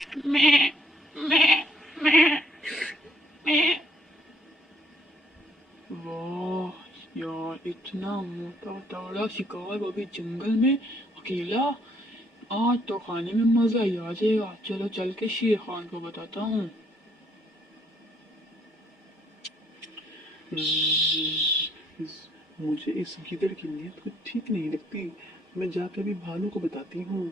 मैं मैं मैं मैं वाह यार, इतना मोटा तगड़ा शिकार अभी जंगल में अकेला। आज तो खाने में मजा ही आ जाएगा। चलो चल के शेर खान को बताता हूँ। मुझे इस गीदड़ की नीयत कुछ ठीक नहीं लगती। मैं जाकर भी भालू को बताती हूँ।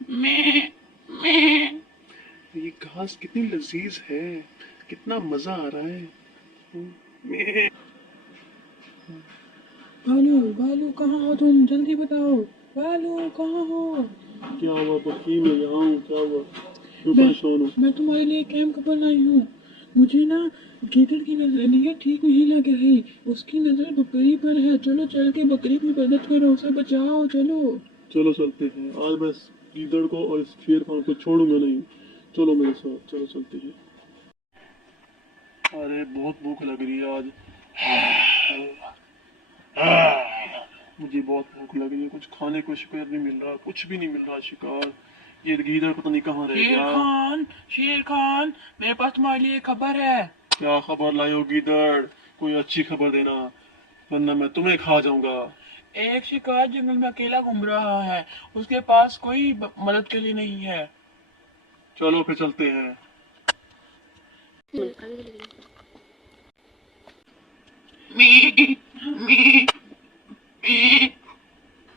मैं मैं ये घास कितनी लजीज है, कितना मजा आ रहा है। मैं भालू भालू कहाँ हो तुम, जल्दी बताओ। भालू कहाँ हो? क्या हुआ पक्की, मैं यहाँ हूँ। क्या हुआ? क्यों परेशान हो? मैं तुम्हारे लिए कैंप पर आई हूँ। मुझे ना गीदड़ की नजरिया ठीक नहीं लग रही। उसकी नजर बकरी पर है। चलो चल के बकरी की मदद करो, उसे बचाओ। चलो चलो चलते हैं। आज बस गीदड़ को और इस शेर खान को छोड़ूंगा नहीं। चलो मेरे साथ, चलो चलते हैं। अरे बहुत भूख लग रही है आज। मुझे बहुत भूख लग रही है। कुछ खाने को शिकार नहीं मिल रहा, कुछ भी नहीं मिल रहा शिकार। ये गीदड़ पता नहीं कहाँ रह गया। शेर खान, मेरे पास तुम्हारे लिए खबर है। क्या खबर लाए हो गीदड़? कोई अच्छी खबर देना, वरना मैं तुम्हें खा जाऊंगा। एक शिकार जंगल में अकेला घूम रहा है। उसके पास कोई मदद के लिए नहीं है। चलो फिर चलते हैं।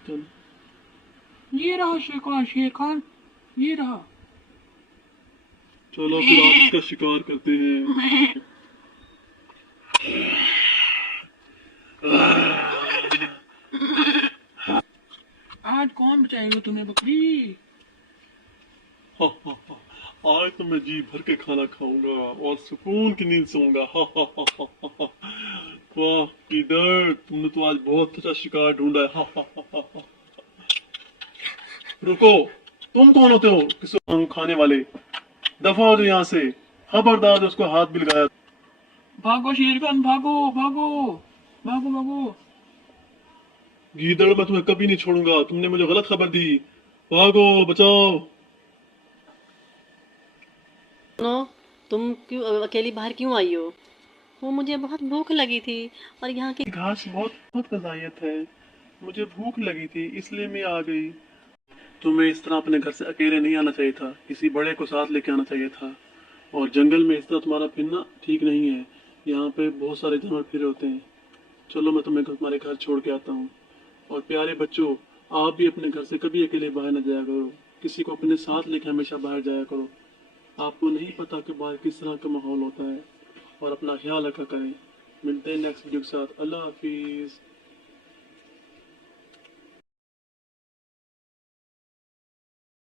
चल। ये रहा शेर खान, ये रहा। चलो फिर आज इसका शिकार करते हैं। आज कौन बचाएगा तुम्हें बकरी? आज तो मैं जी भर के खाना खाऊंगा और सुकून की नींद सोऊंगा। वाह किधर, तुमने तो आज बहुत अच्छा शिकार ढूंढा है। रुको, तुम कौन होते हो किसी खाने वाले? दफा हो जो यहाँ से। खबरदार उसको हाथ भी लगाया। भागो शेर खान, भागो भागो भागो भागो। गीदड़ मैं तुम्हें कभी नहीं छोड़ूंगा, तुमने मुझे गलत खबर दी। भागो, बचाओ। नो, तुम क्यों अकेली बाहर क्यों आई हो? वो मुझे बहुत भूख लगी थी और यहाँ की घास बहुत बहुत गजाइत है। मुझे भूख लगी थी इसलिए मैं आ गई। तुम्हें इस तरह अपने घर से अकेले नहीं आना चाहिए था, किसी बड़े को साथ लेके आना चाहिए था। और जंगल में इस तरह तुम्हारा फिरना ठीक नहीं है। यहाँ पे बहुत सारे जानवर फिर होते हैं। चलो मैं तुम्हें तुम्हारे घर छोड़ के आता हूँ। और प्यारे बच्चों, आप भी अपने घर से कभी अकेले बाहर न जाया करो। किसी को अपने साथ लेके हमेशा बाहर जाया करो। आपको नहीं पता कि बाहर किस तरह का माहौल होता है। और अपना ख्याल रखा करें। मिलते हैं नेक्स्ट वीडियो के साथ। अल्लाह हाफिज।